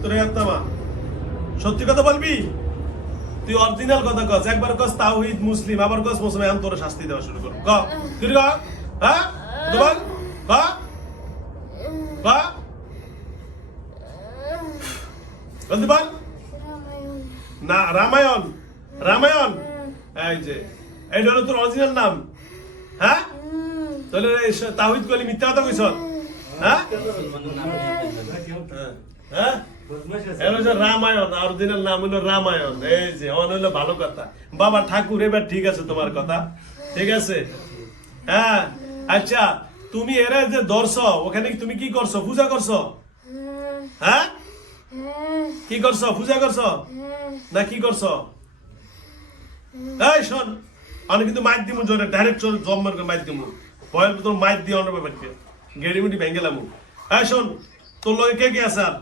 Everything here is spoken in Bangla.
তোরে আত্মা সত্যি কথা বলবি? তুই অরিজিনাল কথা কস, একবার কস তাওহীদ মুসলিম, আবার কস মুসলমান, আমি তোর শাস্তি দেওয়া শুরু করব। ক তুই ক হ্যাঁ বল ক ক বলতে বল না। রামায়ণ, রামায়ণ এই যে এইটা হলো তোর অরিজিনাল নাম। হ্যাঁ তাহলে তাওহীদ কলি মিথ্যা কথা কইছ? হ্যাঁ হ্যাঁ রামায়ণ অরিজিনাল নাম হলো রামায়ণ। এই যে হলো ভালো কথা বাবা ঠাকুর, এবার ঠিক আছে তোমার কথা ঠিক আছে। হ্যাঁ আচ্ছা তুমি এরা যে ধরছ ওখানে তুমি কি করছো? পূজা করছো? হ্যাঁ কি করছো? পূজা করছো না কি করছো? এই শোন আমি কিন্তু মাইক দিমু, জোরে ডাইরেক্ট জম্মের করে মাইক দিমু, ভয়ের তোর মাইক দিয়ে অন্য ব্যাপারকে গেড়ি মুটি ভেঙে গেলাম। এই শোন তোর লগে কে কে আছে? আর